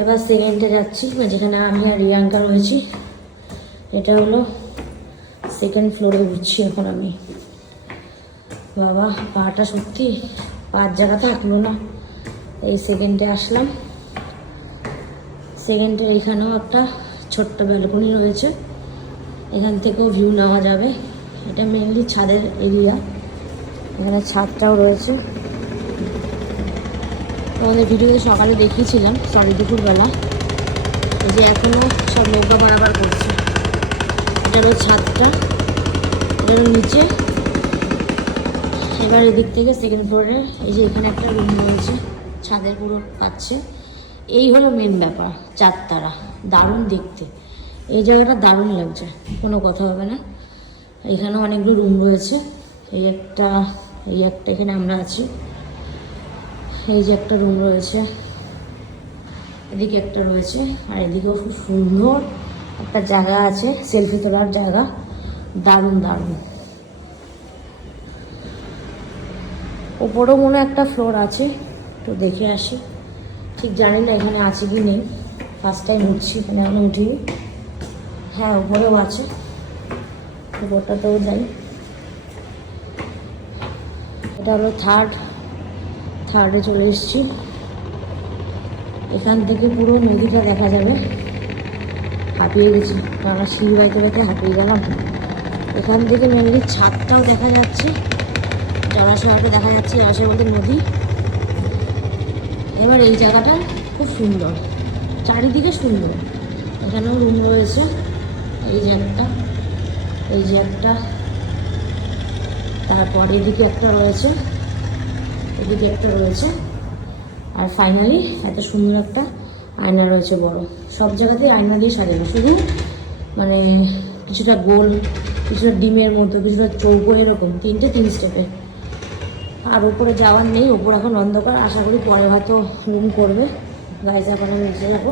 এবার সেকেন্ডে যাচ্ছি, যেখানে আমি আর রিয়াঙ্কা রয়েছি। এটা হলো সেকেন্ড ফ্লোরে উঠছি এখন আমি। বাবা, পাটা সত্যি পাঁচ জায়গা থাকল না। এই সেকেন্ডে আসলাম। সেকেন্ডে এখানেও একটা ছোট্ট ব্যালকনি রয়েছে। এখান থেকেও ভিউ নেওয়া যাবে। এটা মেনলি ছাদের এরিয়া এখানে ছাদটাও রয়েছে। তোমাদের ভিডিওতে সকালে দেখিয়েছিলাম সরি দুপুরবেলা। যে এখনও সব নৌকা পারাবার করছে। এটা হলো ছাদটা, এটা নিচে। এবার এদিক থেকে সেকেন্ড ফ্লোরে এই যে এখানে একটা রুম রয়েছে, ছাদের পুরো পাচ্ছে। এই হলো মেন ব্যাপার চারতারা দারুণ দেখতে। এই জায়গাটা দারুণ লাগছে, কোনো কথা হবে না। এখানেও অনেকগুলো রুম রয়েছে। এই একটা এই একটা এখানে আমরা আছি। এই যে একটা রুম রয়েছে। এদিকে একটা রয়েছে, আর এদিকেও খুব সুন্দর একটা জায়গা আছে সেলফি তোলার জায়গা। দারুণ দারুণ। ওপরেও মনে একটা ফ্লোর আছে তো দেখে আসি। ঠিক জানি না এখানে আছে কি নেই। ফার্স্ট টাইম উঠছি এখানে এখনও উঠিনি। হ্যাঁ উপরেও আছে। উপরটাতেও যাই। এটা হলো থার্ড থার্ডে চলে এসেছি। এখান থেকে পুরো নদীটা দেখা যাবে। হাঁপিয়ে গেছি। আমরা সিঁড়ি বাইতে বাইতে হাঁপিয়ে গেলাম। এখান থেকে মেনলি ছাদটাও দেখা যাচ্ছে। জলাশয়টা দেখা যাচ্ছে। জলাশয় বলতে নদী। এবার এই জায়গাটা খুব সুন্দর। চারিদিকে সুন্দর। এখানেও রুম রয়েছে। এই যে একটা। এই যে একটা। তারপর এদিকে একটা রয়েছে। এদিকে একটা রয়েছে। আর ফাইনালি এত সুন্দর একটা আয়না রয়েছে বড়। সব জায়গাতেই আয়না দিয়ে সাজানো। শুধু মানে কিছুটা গোল, কিছুটা ডিমের মতো, কিছুটা চৌকো এরকম, তিনটে তিন স্টেপে আর উপরে যাওয়ার নেই ওপর এখন অন্ধকার। আশা করি পরে হয়তো রুম করবে। গাইজ এখন আমি এসে যাব।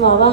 বাবা।